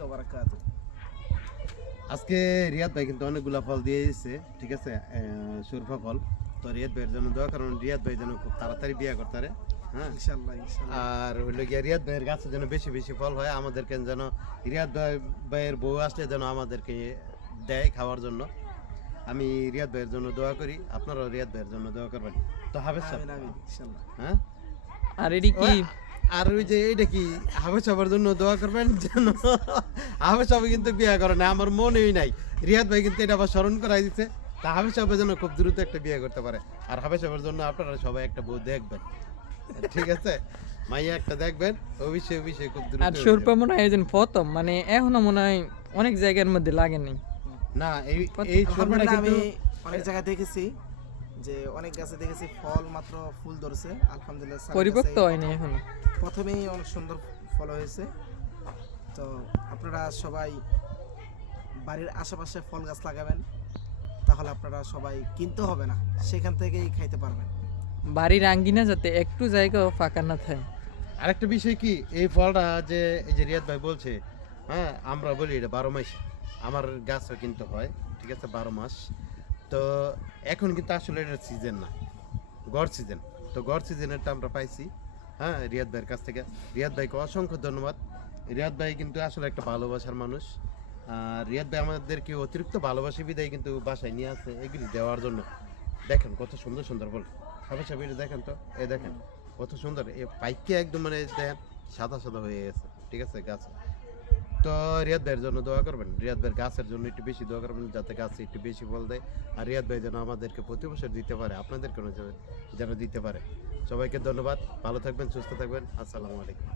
ওয়া বারাকাতুহু। আজকে রিয়াদ ভাই কিন্তু অনেকগুলা ফল দিয়ে দিচ্ছে, ঠিক আছে, সুরফা ফল। তো রিয়াদ ভাইয়ের জন্য দোয়া, কারণ রিয়াদ ভাই যেন খুব তাড়াতাড়ি বিয়ে করতে পারে। হ্যাঁ, ইনশাআল্লাহ ইনশাআল্লাহ। আর হইলো গিয়া রিয়াদ ভাইয়ের গাছে যেন বেশি বেশি ফল হয়, আমাদেরকে যেন রিয়াদ ভাইয়ের বউ আসলে যেন আমাদেরকে দেয় খাওয়ার জন্য। আমি রিয়াদ ভাইয়ের জন্য দোয়া করি, আপনারাও রিয়াদ ভাইয়ের জন্য দোয়া করবেন। তো হাফেজ সাহেব, আমিন আমিন ইনশাআল্লাহ। হ্যাঁ, আর এটি কি আর ওই যে এইটা কি হাফেজ সাহেবের জন্য দোয়া করবেন যেন হাফেজ সাহেব কিন্তু বিয়ে করে না, আমার মনেই নাই। রিয়াদ ভাই কিন্তু এটা আবার স্মরণ করাই দিচ্ছে, তা হাফেজ সাহেবের জন্য খুব দ্রুত একটা বিয়ে করতে পারে। আর হাফেজ সাহেবের জন্য আপনারা সবাই একটা বউ দেখবেন, ঠিক আছে, মাইয়া একটা দেখবেন, অবশ্যই অবশ্যই খুব দ্রুত আর হয়ে সুরপা যাবে। মনে হয় একজন প্রথম, মানে এখনো মনে হয় অনেক জায়গার মধ্যে লাগেনি। না এই এই সুরমাটা আলহামদুলিল্লাহ আমি কিন্তু অনেক জায়গায় দেখেছি যে অনেক গাছে দেখেছি ফল মাত্র ফুল ধরছে, আলহামদুলিল্লাহ স্যারের পরিপক্ত কাছে হয়নি এখনো। প্রথমেই অনেক সুন্দর ফল হয়েছে। তো আপনারা সবাই বাড়ির আশেপাশে ফল গাছ লাগাবেন, তাহলে আপনারা সবাই কিনতে হবে না, সেখান থেকেই খাইতে পারবেন। বাড়ির আঙ্গিনা যাতে একটু জায়গাও ফাঁকা না থাকে। আরেকটা বিষয় কি, এই ফলটা যে এই যে রিয়াদ ভাই বলছে, হ্যাঁ, আমরা বলি এটা 12 মাস, আমার গাছও কিন্তু হয়, ঠিক আছে, 12 মাস। তো এখন কিন্তু আসলে এটার সিজন না, গড় সিজন। তো গড় সিজনেরটা আমরা পাইছি, হ্যাঁ, রিয়াদ ভাইয়ের কাছ থেকে। রিয়াদ ভাইকে অসংখ্য ধন্যবাদ। রিয়াদ ভাই কিন্তু আসলে একটা ভালোবাসার মানুষ। আর রিয়াদ ভাই আমাদেরকে অতিরিক্ত ভালোবাসি বিদায় কিন্তু বাসায় নিয়ে আসে এগুলি দেওয়ার জন্য। দেখেন কত সুন্দর সুন্দর বল, সবাই সবাই এটা দেখেন তো, এই দেখেন কত সুন্দর, এই পাইকে একদম মানে দেখেন সাদা সাদা হয়ে গেছে, ঠিক আছে, গাছ। তো রিয়াদ ভাইয়ের জন্য দোয়া করবেন, রিয়াদ ভাইয়ের গাছের জন্য একটু বেশি দোয়া করবেন, যাতে গাছে একটু বেশি ফল দেয়। আর রিয়াদ ভাই যেন আমাদেরকে প্রতি বছর দিতে পারে, আপনাদেরকে যেন দিতে পারে। সবাইকে ধন্যবাদ, ভালো থাকবেন, সুস্থ থাকবেন, আসসালামু আলাইকুম।